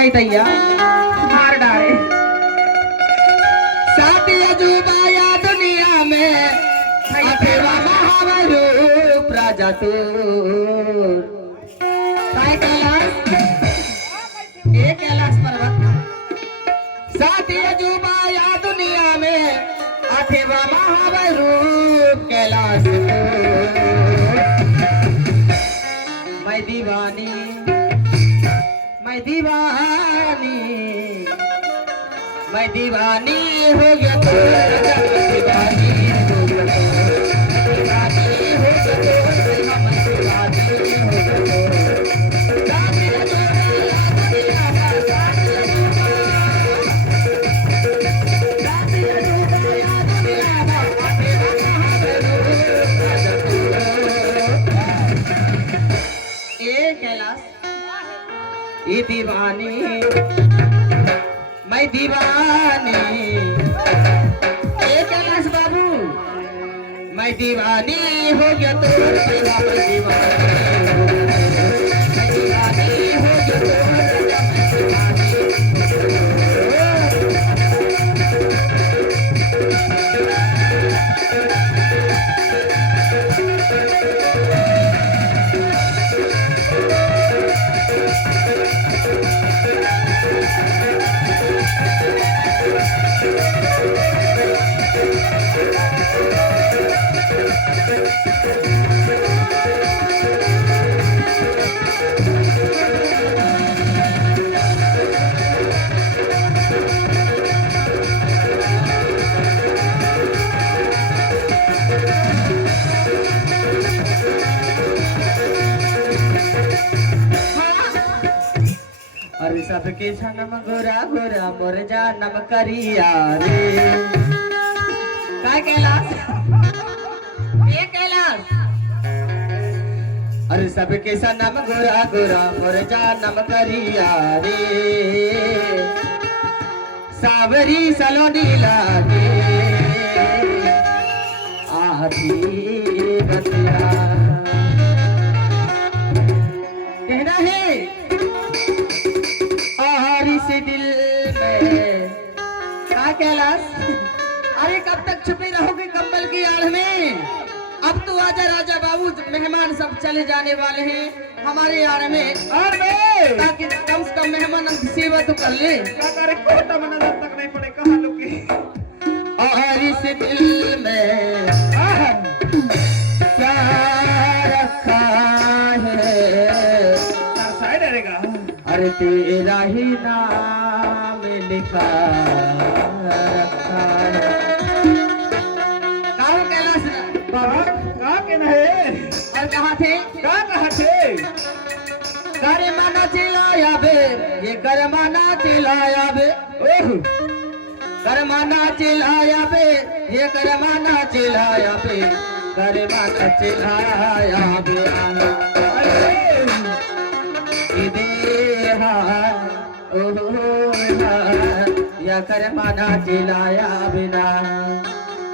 भाई तैया मार डाले। साथी अजूबा या दुनिया में अथवा महावरूप राजा तू काय कैलाश ये कैलाश पर्वत साथी अजूबा या दुनिया में अथवा महावरूप कैलाश मैं दीवानी मैं दीवानी मैं दीवानी हो गया तो दीवानी हो गया तो दीवानी हो गया तो हम दीवानी हो गया तो साथी अजूबा या दुनिया में अथवा महावरूप राजा तू ये कैलाश ये दीवानी मैं दीवानी ए कैलाश बाबू मैं दीवानी हो गया तो मैं दीवानी हो गया तो अरे सबके सनम गोरा गोरा मोर जानम करिया रे काय कैलाश ये कैलाश अरे सबके सनम गोरा गोरा मोर जानम करिया रे सावरी सलोनी लागे आधी बतिया कहना है से दिल में क्या कैलाश अरे कब तक छुपे रहोगे कंबल की आड़ में अब तो आजा राजा बाबू मेहमान सब चले जाने वाले हैं हमारे आड़ में ताकि कम से कम मेहमान सेवा तो कर ले क्या करे कोटा मंदिर तक नहीं पड़े कहाँ लुके। और इस दिल में क्या रखा है साइड रहेगा अरे तेरा ही नाम लिखा रखा है कहाँ कैलाश बाबा कहाँ के है और कहाँ थे कहाँ थे करे माना चिल्लाया बे ये कर माना चिल्लाया बे कर माना चिल्लाया बे ये कर माना चिल्लाया बे कर माना चिल्लाया बे या कर माना चिल्लाया बिना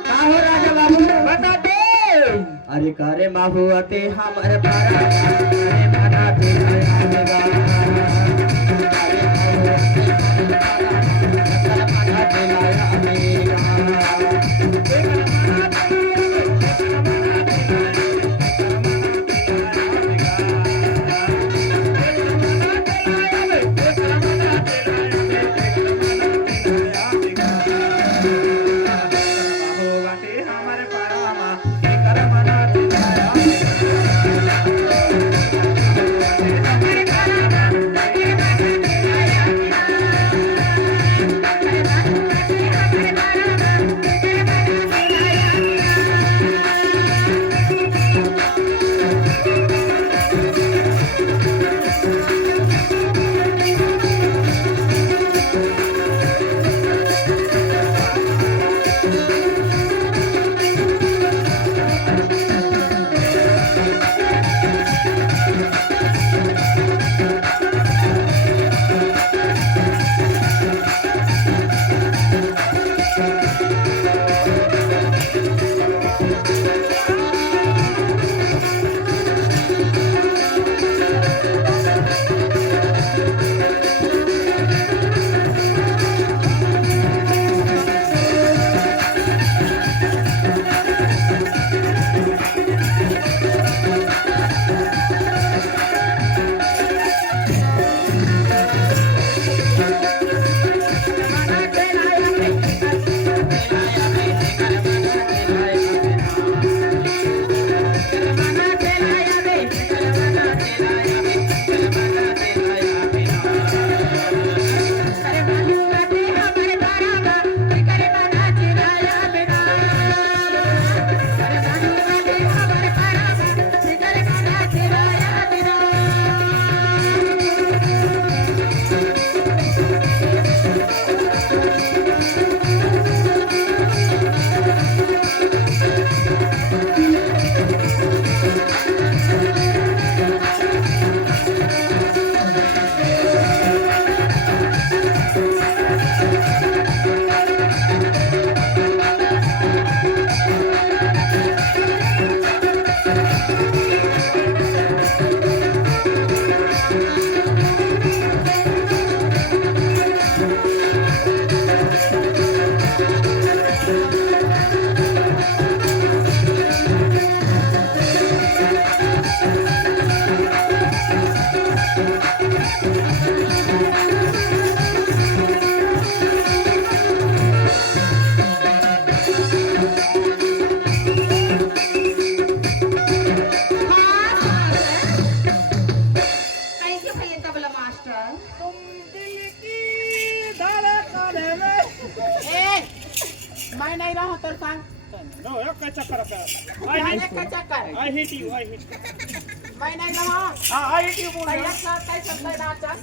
का हो राजा बाबू बता दे अरे करे माहू अते हमर पारा करे माना चिल्लाया बिना करे माहू अते माना चिल्लाया मास्टर तुम दिल की धड़कन में मैं नहीं रहा तो सांग नो यो काय चक्कर काय चक्कर I hate you मैं नहीं रहा I hate you बोल काय शब्द आहे नाचा